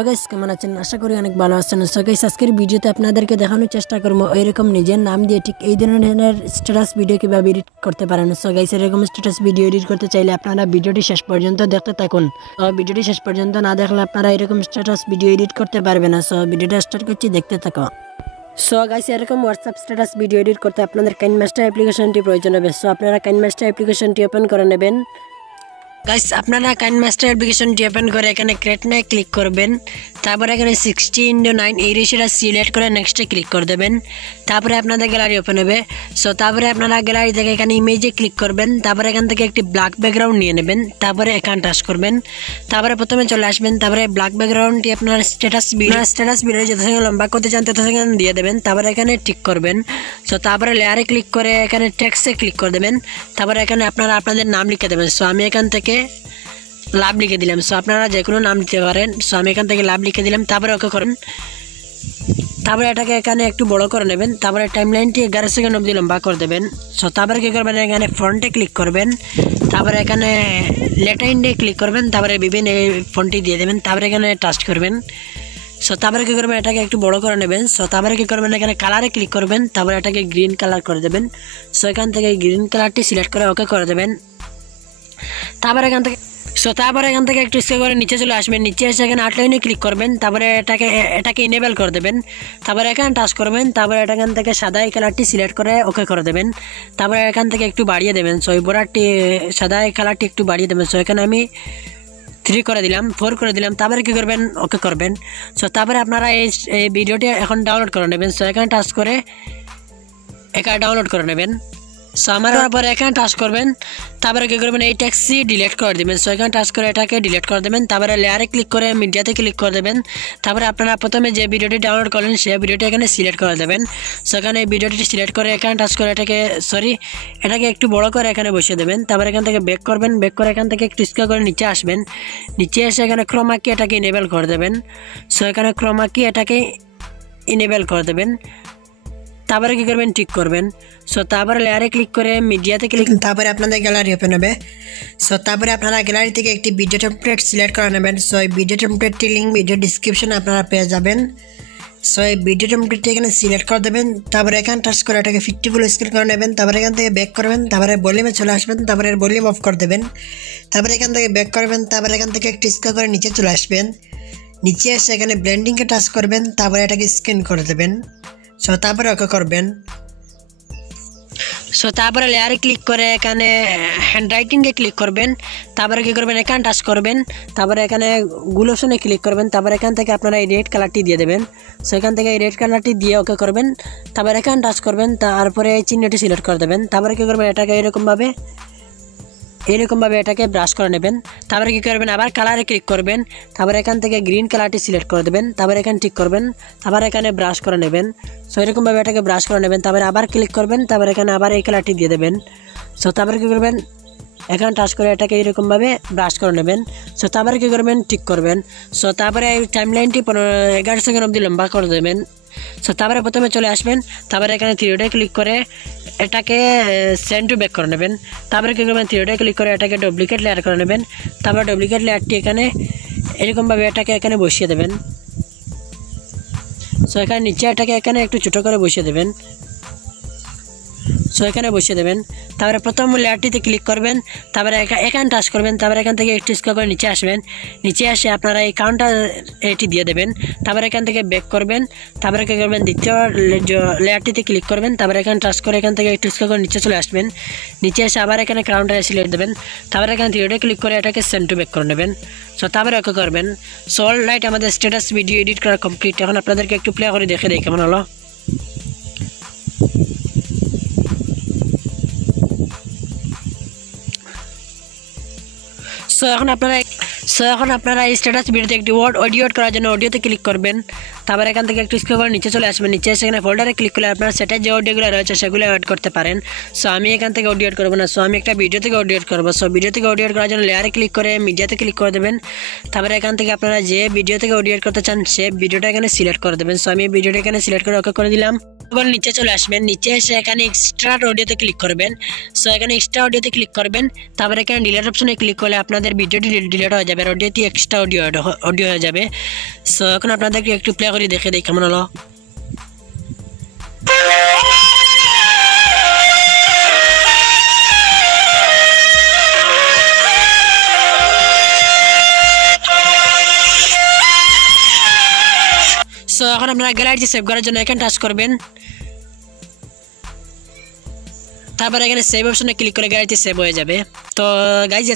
Hello guys, কেমন আছেন? আশা করি অনেক ভালো আছেন। সো গাইস, আজকের ভিডিওতে আপনাদেরকে দেখানোর চেষ্টা করবো এরকম নিজের নাম দিয়ে ঠিক এই ধরনের স্ট্যাটাস ভিডিও কিভাবে এডিট করতে পারেন। সো গাইস, এরকম স্ট্যাটাস ভিডিও এডিট করতে চাইলে আপনারা ভিডিওটি শেষ পর্যন্ত দেখতে থাকুন। তো ভিডিওটি শেষ পর্যন্ত না দেখলে আপনারা এরকম স্ট্যাটাস ভিডিও এডিট করতে পারবেন না। সো ভিডিওটা স্টার্ট করছি, দেখতে থাকো। সো গাইস, এরকম হোয়াটসঅ্যাপ স্ট্যাটাস ভিডিও এডিট করতে আপনাদের কাইনমাস্টার অ্যাপ্লিকেশনটি প্রয়োজন হবে। সো আপনারা কাইনমাস্টার অ্যাপ্লিকেশনটি ওপেন করে নেবেন। গাইস, আপনারা কাইনমাস্টার অ্যাপ্লিকেশনটি ওপেন করে এখানে ক্রিয়েট নাও ক্লিক করবেন। তারপরে এখানে 60:9 এই রেশিওটা সিলেক্ট করে নেক্সটে ক্লিক করে দেবেন। তারপরে আপনাদের গ্যালারি ওপেন হবে। সো তারপরে আপনারা গ্যালারি থেকে এখানে ইমেজে ক্লিক করবেন। তারপরে এখান থেকে একটি ব্ল্যাক ব্যাকগ্রাউন্ড নিয়ে নেবেন। তারপরে এখানে টাচ করবেন। তারপরে প্রথমে চলে আসবেন। তারপরে ব্ল্যাক ব্যাকগ্রাউন্ডটি আপনার স্ট্যাটাস ভিডিও যত সঙ্গে লম্বা করতে চান তত সঙ্গে দিয়ে দেবেন। তারপরে এখানে টিক করবেন। সো তারপরে লেয়ারে ক্লিক করে এখানে টেক্সটে ক্লিক করে দেবেন। তারপরে এখানে আপনারা আপনাদের নাম লিখে দেবেন। সো আমি এখান থেকে লাভ লিখে দিলাম। সো আপনারা যে কোনো নাম দিতে পারেন। সো আমি এখান থেকে লাভ লিখে দিলাম। তারপরে ওকে করেন। তারপরে এটাকে এখানে একটু বড় করে নেবেন। তারপরে টাইমলাইনটি 11 সেকেন্ড অবধি লম্বা করে দেবেন। সো তারপরে কী করবেন, এখানে ফ্রন্টে ক্লিক করবেন। তারপরে এখানে লেটার ইন্ডে ক্লিক করবেন। তারপরে বিভিন্ন ফন্টটি দিয়ে দেবেন। তারপরে এখানে টাচ করবেন। সো তারপরে কী করবেন, এটাকে একটু বড় করে নেবেন। সো তারপরে কী করবেন, এখানে কালারে ক্লিক করবেন। তারপরে এটাকে গ্রিন কালার করে দেবেন। সো এখান থেকে গ্রিন কালারটি সিলেক্ট করে ওকে করে দেবেন। তারপরে এখান থেকে একটু স্ক্রল করে নিচে চলে আসবেন। নিচে এসে এখানে আউটলাইনে ক্লিক করবেন। তারপরে এটাকে ইনেবল করে দেবেন। তারপরে এখানে টাচ করবেন। তারপরে এখান থেকে সাদা এই কালারটি সিলেক্ট করে ওকে করে দেবেন। তারপরে এখান থেকে একটু বাড়িয়ে দেবেন। সো এই বর্ডারটি সাদা এই কালারটি একটু বাড়িয়ে দেবেন। সো এখানে আমি 3 করে দিলাম, 4 করে দিলাম। তারপরে কী করবেন, ওকে করবেন। সো তারপরে আপনারা এই ভিডিওটি এখন ডাউনলোড করে নেবেন। সো এখানে টাচ করে এখানে ডাউনলোড করে নেবেন। সো আমার পরে এখানে টাচ করবেন। তারপরে কী করবেন, এই ট্যাক্সি ডিলিট করে দেবেন। সো এখানে টাচ করে এটাকে ডিলিট করে দেবেন। তারপরে লেয়ারে ক্লিক করে মিডিয়াতে ক্লিক করে দেবেন। তারপরে আপনারা প্রথমে যে ভিডিওটি ডাউনলোড করলেন সেই ভিডিওটি এখানে সিলেক্ট করে দেবেন। সো এখানে এই ভিডিওটি সিলেক্ট করে এখানে টাচ করে এটাকে একটু বড় করে এখানে বসিয়ে দেবেন। তারপরে এখান থেকে ব্যাক করবেন। ব্যাক করে এখান থেকে একটু স্ক্রল করে নিচে আসবেন। নিচে এসে এখানে ক্রোমা কি এটাকে ইনেবল করে দেবেন। সো এখানে ক্রোমা কি এটাকে ইনেবল করে দেবেন। তারপরে কী করবেন, টিক করবেন। সো তারপরে লেয়ারে ক্লিক করে মিডিয়াতে ক্লিক, তারপরে আপনাদের গ্যালারি ওপেন হবে। সো তারপরে আপনারা গ্যালারি থেকে একটি ভিডিও টেমপ্লেট সিলেক্ট করে নেবেন। সো এই ভিডিও টেমপ্লেটটি লিঙ্ক ভিডিও ডিসক্রিপশনে আপনারা পেয়ে যাবেন। সো এই ভিডিও টেমপ্লেটটি এখানে সিলেক্ট করে দেবেন। তারপরে এখানে টাচ করে এটাকে 50 ফুল স্ক্রিন করে নেবেন। তারপরে এখান থেকে ব্যাক করবেন। তারপরে ভলিউমে চলে আসবেন। তারপরে ভলিউম অফ করে দেবেন। তারপরে এখান থেকে ব্যাক করবেন। তারপরে এখান থেকে একটু স্ক্রল করে নিচে চলে আসবেন। নিচে এসে এখানে ব্লেন্ডিংকে টাচ করবেন। তারপরে এটাকে স্ক্রিন করে দেবেন। সো তারপরে ওকে করবেন। সো তারপরে লেয়ারে ক্লিক করে এখানে হ্যান্ডরাইটিংয়ে ক্লিক করবেন। তারপরে কী করবেন, এখানে টাচ করবেন। তারপরে এখানে গুল অপশনে ক্লিক করবেন। তারপরে এখান থেকে আপনারা এই রেড কালারটি দিয়ে দেবেন। সো এখান থেকে এই রেড কালারটি দিয়ে ওকে করবেন। তারপরে এখানে টাচ করবেন। তারপরে এই চিহ্নটি সিলেক্ট করে দেবেন। তারপরে কী করবেন, এটাকে এরকমভাবে এটাকে ব্রাশ করে নেবেন। তারপরে কী করবেন, আবার কালারে ক্লিক করবেন। তারপরে এখান থেকে গ্রিন কালারটি সিলেক্ট করে দেবেন। তারপরে এখানে টিক করবেন। আবার এখানে ব্রাশ করে নেবেন। সো এরকমভাবে এটাকে ব্রাশ করে নেবেন। তারপরে আবার ক্লিক করবেন। তারপরে এখানে আবার এই কালারটি দিয়ে দেবেন। সো তারপরে কী করবেন, এখানে টাচ করে এটাকে এরকমভাবে ব্রাশ করে নেবেন। সো তারপরে কী করবেন, টিক করবেন। সো তারপরে এই টাইমলাইনটি 11 সেকেন্ড অবধি লম্বা করে দেবেন। সো তারপরে প্রথমে চলে আসবেন। তারপরে এখানে থ্রিডে ক্লিক করে এটাকে সেন্ড টু ব্যাক করে নেবেন। তারপরে কী করবেন, থ্রিডে ক্লিক করে এটাকে ডুপ্লিকেট লেয়ার করে নেবেন। তারপরে ডুপ্লিকেট লেয়ারটি এখানে এরকমভাবে এটাকে এখানে বসিয়ে দেবেন। সো এখানে নিচে এটাকে এখানে একটু ছোটো করে বসিয়ে দেবেন। সো এখানে বসিয়ে দেবেন। তারপরে প্রথম লেয়ারটিতে ক্লিক করবেন। তারপরে এখানে টাচ করবেন। তারপরে এখান থেকে একটু স্ক্রল করে নিচে আসবেন। নিচে এসে আপনারা এই কাউন্টার এটি দিয়ে দেবেন। তারপরে এখান থেকে ব্যাক করবেন। তারপরে কী করবেন, দ্বিতীয় লেয়ারটিতে ক্লিক করবেন। তারপরে এখানে টাচ করে এখান থেকে একটু স্ক্রল করে নিচে চলে আসবেন। নিচে এসে আবার এখানে কাউন্টারে সিলেক্ট দেবেন। তারপরে এখানে থ্রিডে ক্লিক করে এটাকে সেন্ড টু ব্যাক করে নেবেন। সো তারপরে ওকে করবেন। সো অলরাইট, আমাদের স্ট্যাটাস ভিডিও এডিট করা কমপ্লিট। এখন আপনাদেরকে একটু প্লে করে দেখে দেয় কেমন হলো। সো এখন আপনারা এই স্ট্যাটাস ভিডিওতে একটি অডিও করার জন্য অডিওতে ক্লিক করবেন। তারপরে এখান থেকে একটু স্ক্রল করে নিচে চলে আসবেন। নিচে এসে এখানে ফোল্ডারে ক্লিক করলে আপনারা সেটা যে অডিওগুলো রয়েছে সেগুলো অ্যাড করতে পারেন। সো আমি এখান থেকে অডিও করবো না। সো আমি একটা ভিডিও থেকে অডিও করবো। সো ভিডিও থেকে অডিও করার জন্য লেয়ারে ক্লিক করে মিডিয়াতে ক্লিক করে দেবেন। তারপরে এখান থেকে আপনারা যে ভিডিও থেকে অডিও করতে চান সেই ভিডিওটা এখানে সিলেক্ট করে দেবেন। সো আমি এই ভিডিওটা এখানে সিলেক্ট করে ওকে করে দিলাম। এবার নিচে চলে আসবেন, নিচে এসে এখানে এক্সট্রা অডিওতে ক্লিক করবেন। সো এখানে এক্সট্রা অডিওতে ক্লিক করবেন, তারপরে এখানে ডিলিট অপশনে ক্লিক করলে আপনাদের ভিডিওটি ডিলিট হয়ে যাবে, অডিওটি এক্সট্রা অডিও হয়ে যাবে। সো এখন আপনাদেরকে একটু প্লে করে দেখে দিই কেমন হলো। সো এখন আপনারা গ্যালারিতে সেভ করার জন্য এখানে টাচ করবেন, তারপরে এখানে সেভ অপশনে ক্লিক করে গ্যালারিতে সেভ হয়ে যাবে। তো গাইজ